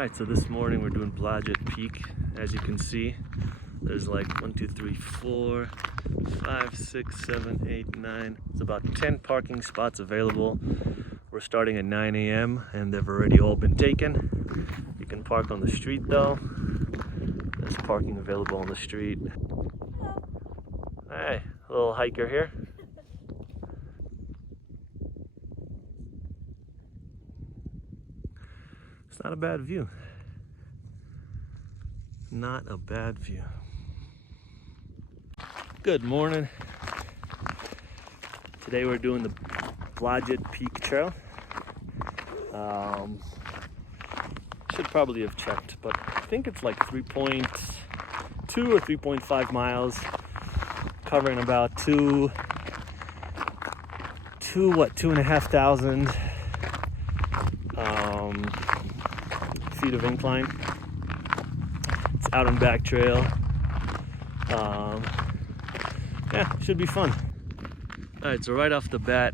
Alright, so this morning we're doing Blodgett Peak. As you can see, there's like 1, 2, 3, 4, 5, 6, 7, 8, 9. It's about 10 parking spots available. We're starting at 9 a.m. and they've already all been taken. You can park on the street though. There's parking available on the street. Hey, a little hiker here. It's not a bad view. Not a bad view. Good morning. Today we're doing the Blodgett Peak Trail. Should probably have checked, but I think it's like 3.2 or 3.5 miles, covering about 2,500 feet of incline. It's out and back trail. Yeah, should be fun. All right, so right off the bat,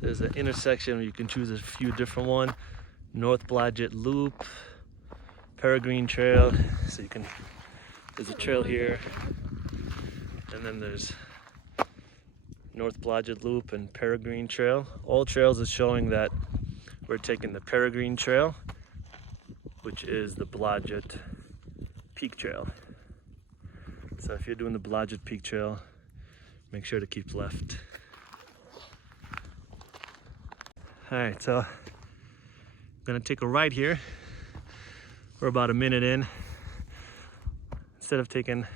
there's an intersection where you can choose a few different ones. North Blodgett Loop, Peregrine Trail. So there's a trail here, and then there's North Blodgett Loop and Peregrine Trail. All trails is showing that we're taking the Peregrine Trail, which is the Blodgett Peak Trail. So if you're doing the Blodgett Peak Trail, make sure to keep left. All right, so I'm gonna take a right here. We're about a minute in. Instead of taking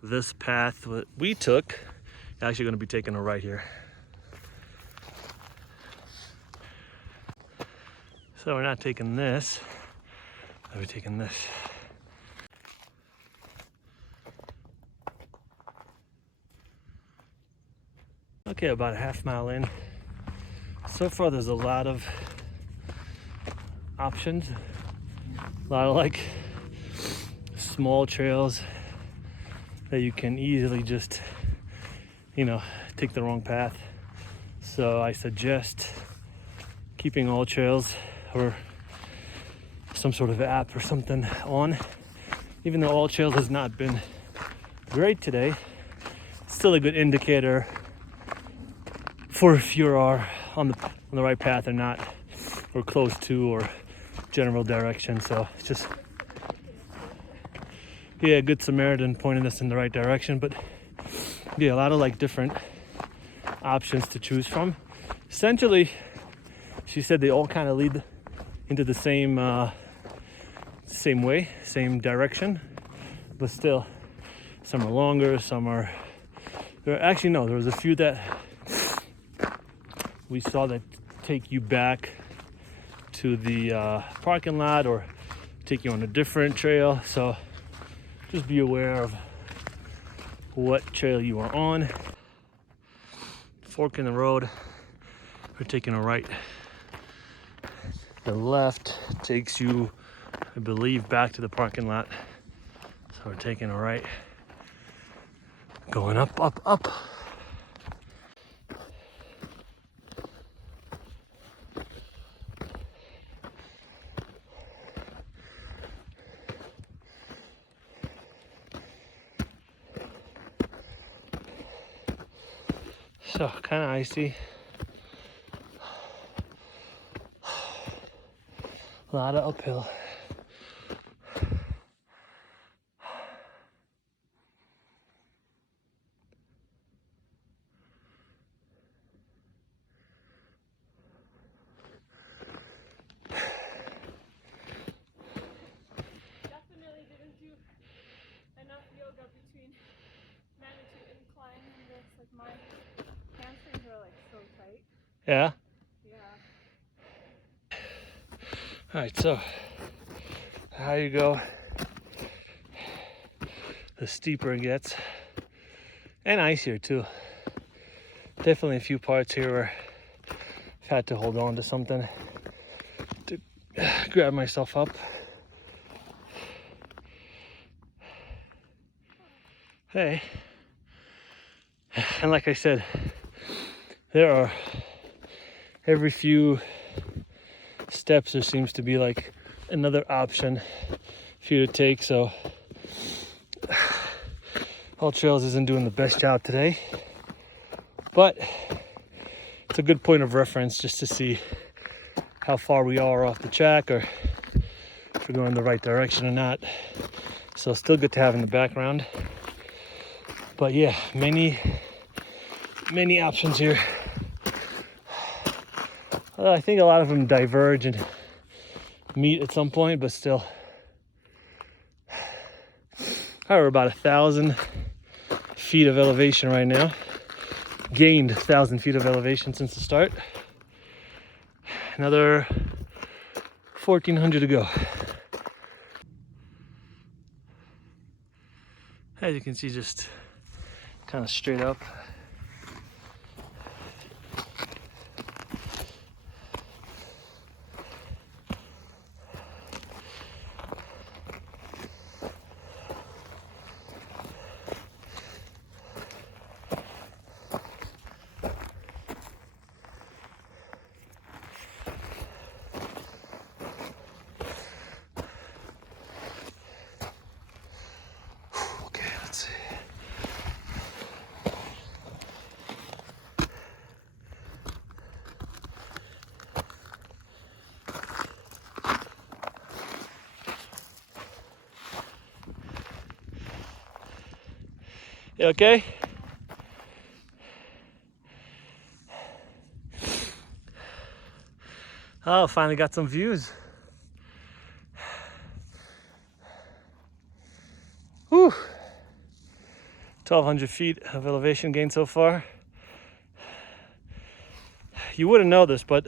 this path what we took, you're actually gonna be taking a right here. So we're not taking this, we're taking this. Okay, about a half mile in. So far there's a lot of options, a lot of like small trails that you can easily just, take the wrong path. So I suggest keeping all trails or some sort of app or something on. Even though all trails has not been great today, it's still a good indicator for if you are on the right path or not, or close to, or general direction. So it's just, yeah, Good Samaritan pointing us in the right direction. But yeah, a lot of like different options to choose from. Essentially, she said they all kind of lead into the same way, same direction, but still some are longer, some are, there was a few that we saw that take you back to the parking lot or take you on a different trail. So just be aware of what trail you are on. Fork in the road, we're taking a right. The left takes you, I believe, back to the parking lot. So we're taking a right, going up, up, up. So kind of icy. A lot of uphill. Definitely didn't do enough yoga between magnitude incline and this. Like my hamstrings are like so tight. Yeah? Yeah. All right, so how you go, the steeper it gets, and icier too. Definitely a few parts here where I've had to hold on to something to grab myself up. Hey, and like I said, there are every few steps there seems to be like another option for you to take. So All Trails isn't doing the best job today, but it's a good point of reference just to see how far we are off the track, or if we're going in the right direction or not. So still good to have in the background. But yeah, many options here. I think a lot of them diverge and meet at some point, but still. We're about 1,000 feet of elevation right now. Gained 1,000 feet of elevation since the start. Another 1,400 to go. As you can see, just kind of straight up. Okay, let's see. You okay? Oh, finally got some views. Whew. 1,200 feet of elevation gain so far. You wouldn't know this, but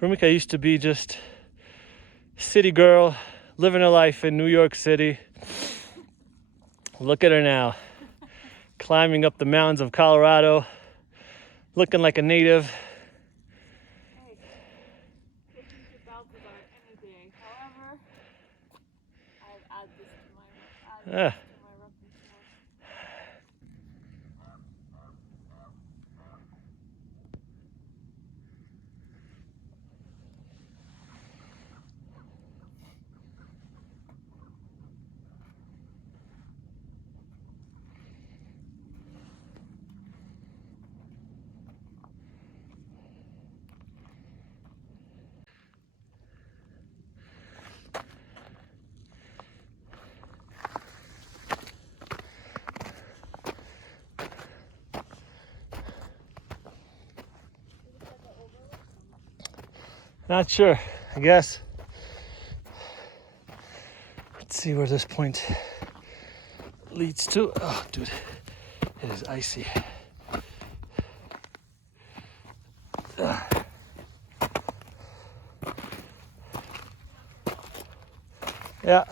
Rumika used to be just city girl, living her life in New York City. Look at her now, climbing up the mountains of Colorado, looking like a native. Hey, 52,000 on any day. However, I'll add this to my repertoire. Not sure, I guess. Let's see where this point leads to. Oh, dude, it is icy. Yeah.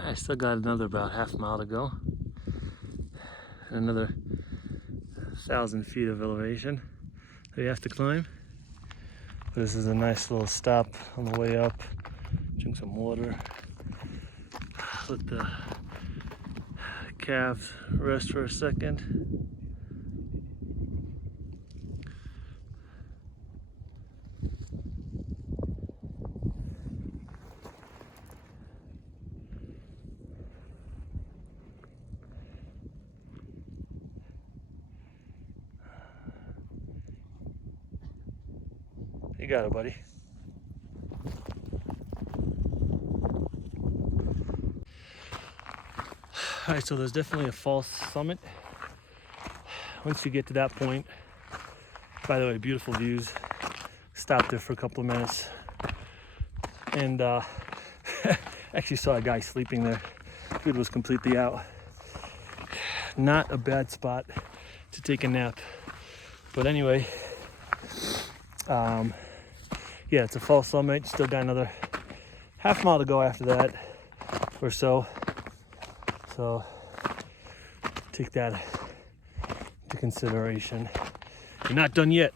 I still got another about half mile to go. And another 1,000 feet of elevation that you have to climb. But this is a nice little stop on the way up. Drink some water. Let the calves rest for a second. You got it, buddy. All right, so there's definitely a false summit. Once you get to that point, by the way, beautiful views. Stopped there for a couple of minutes and actually saw a guy sleeping there. Dude was completely out. Not a bad spot to take a nap. But anyway, yeah, it's a false summit. Still got another half mile to go after that or so. So take that into consideration. You're not done yet.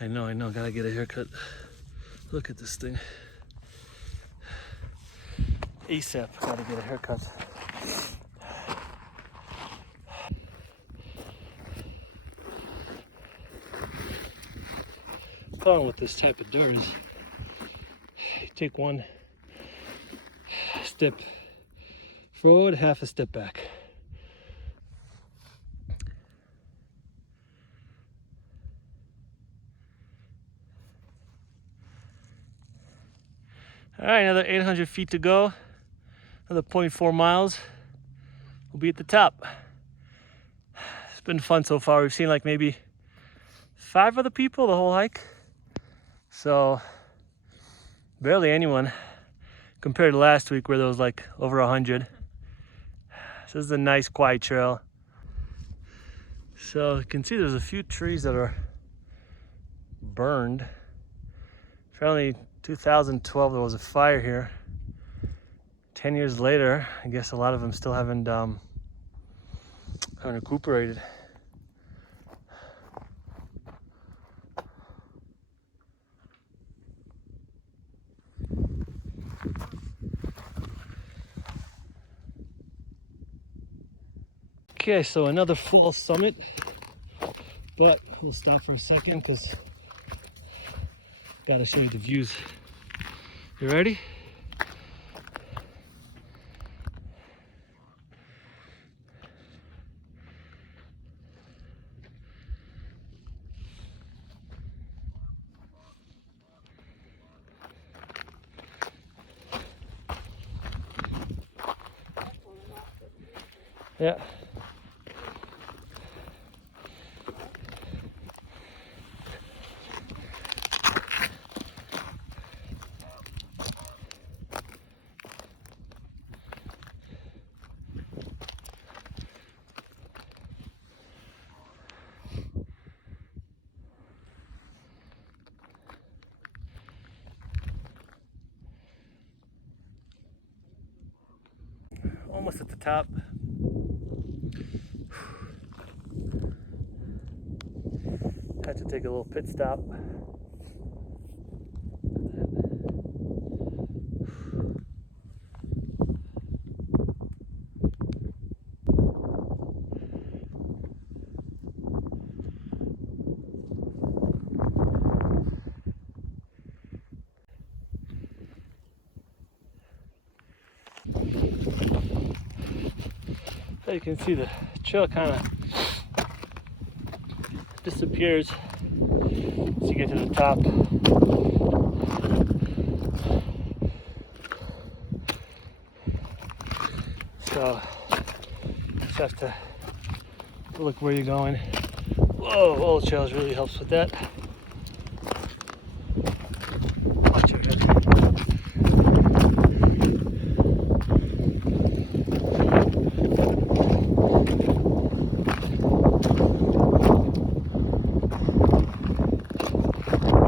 I know, gotta get a haircut. Look at this thing. ASAP, gotta get a haircut. The problem with this type of dirt is you take one step forward, half a step back. All right, another 800 feet to go. Another 0.4 miles. We'll be at the top. It's been fun so far. We've seen like maybe 5 other people the whole hike. So barely anyone compared to last week where there was like over 100. So this is a nice quiet trail. So you can see there's a few trees that are burned. Apparently 2012 there was a fire here. 10 years later, I guess a lot of them still haven't recuperated. Okay, so another full summit, but we'll stop for a second because gotta show you the views. You ready? Yeah. Almost at the top. Had to take a little pit stop. So you can see the trail kind of disappears as you get to the top. So just have to look where you're going. Whoa, old trails really helps with that. Watch your head.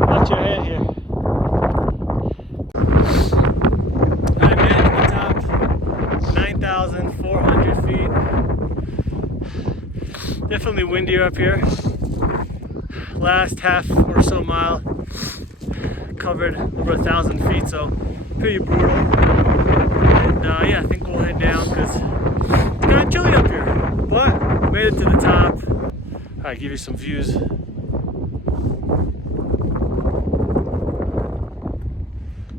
Watch your head here. I made it to the top, 9,400 feet. Definitely windier up here. Last half or so mile covered over 1,000 feet, so pretty brutal. And yeah, I think we'll head down because it's kind of chilly up here. But made it to the top. I'll give you some views.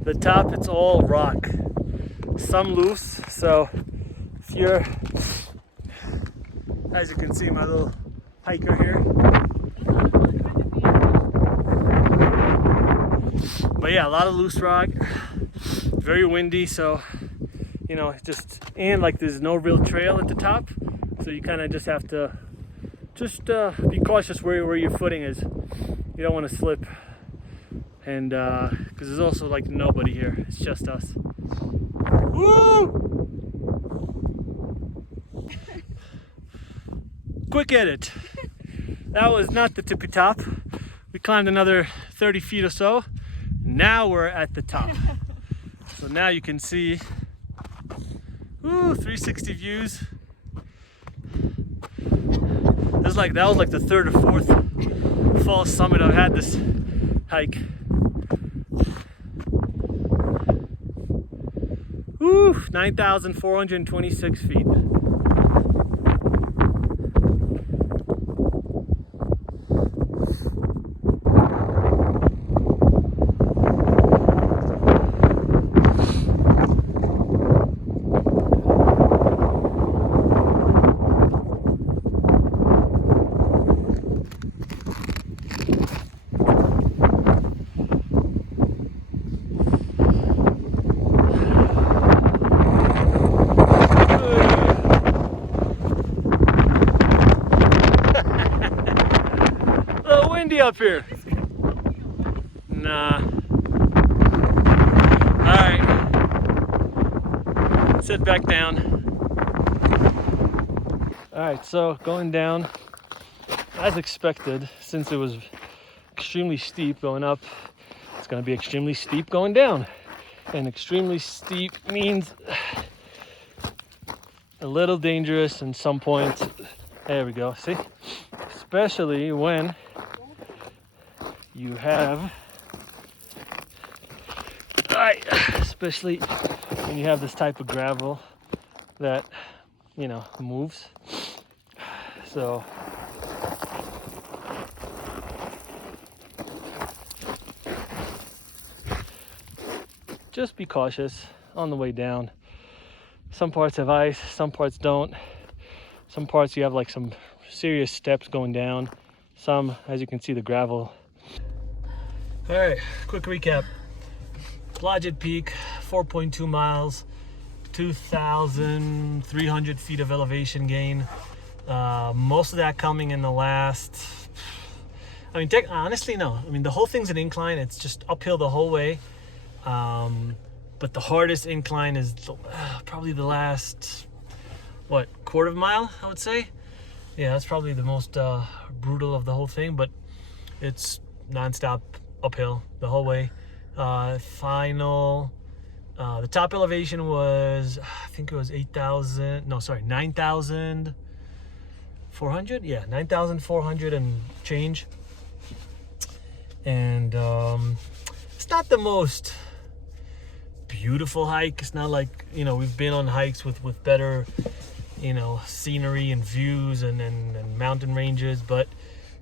The top, it's all rock. Some loose, so if you're As you can see, my little hiker here. But yeah, a lot of loose rock, very windy, so you know, just, and like there's no real trail at the top, so you kind of just have to be cautious where your footing is. You don't want to slip, and because there's also like nobody here, it's just us. Woo! Quick edit. That was not the tippy top. We climbed another 30 feet or so. Now we're at the top. So now you can see, woo, 360 views. That was like the third or fourth fall summit I've had this hike. Woo, 9,426 feet. Up here. Nah. Alright. Sit back down. Alright, so going down as expected, since it was extremely steep going up, it's going to be extremely steep going down. And extremely steep means a little dangerous in some points. There we go, see? Especially when you have, especially when you have this type of gravel that, you know, moves. So just be cautious on the way down. Some parts have ice, some parts don't. Some parts you have like some serious steps going down. Some, as you can see, the gravel. All right, quick recap. Blodgett Peak, 4.2 miles, 2,300 feet of elevation gain. Most of that coming in the last, I mean, honestly, no. I mean, the whole thing's an incline. It's just uphill the whole way. But the hardest incline is probably the last, what, quarter of a mile, I would say. Yeah, that's probably the most brutal of the whole thing, but it's nonstop uphill the whole way. The top elevation was, I think it was 9,400. Yeah, 9,400 and change. And it's not the most beautiful hike. It's not like, you know, we've been on hikes with better, you know, scenery and views and mountain ranges, but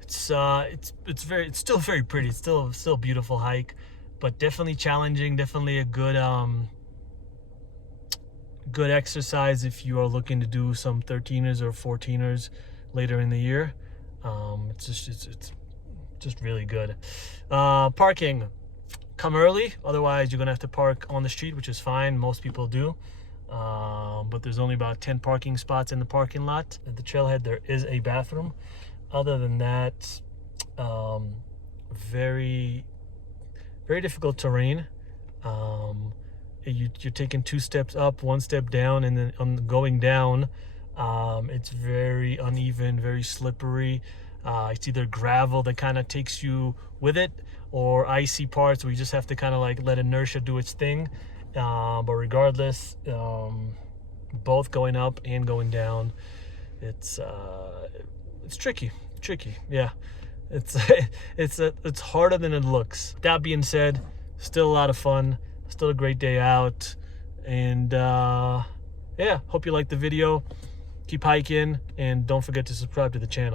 it's still very pretty. It's still a beautiful hike, but definitely challenging. Definitely a good exercise if you are looking to do some 13ers or 14ers later in the year. It's just really good. Parking, come early, otherwise you're gonna have to park on the street, which is fine. Most people do. But there's only about 10 parking spots in the parking lot. At the trailhead there is a bathroom. Other than that, very difficult terrain. You're taking 2 steps up, 1 step down, and then on going down, it's very uneven, very slippery. It's either gravel that kind of takes you with it, or icy parts where you just have to kind of like let inertia do its thing. But regardless, both going up and going down, it's tricky. Yeah, it's harder than it looks. That being said, still a lot of fun, still a great day out, and yeah, hope you liked the video. Keep hiking, and don't forget to subscribe to the channel.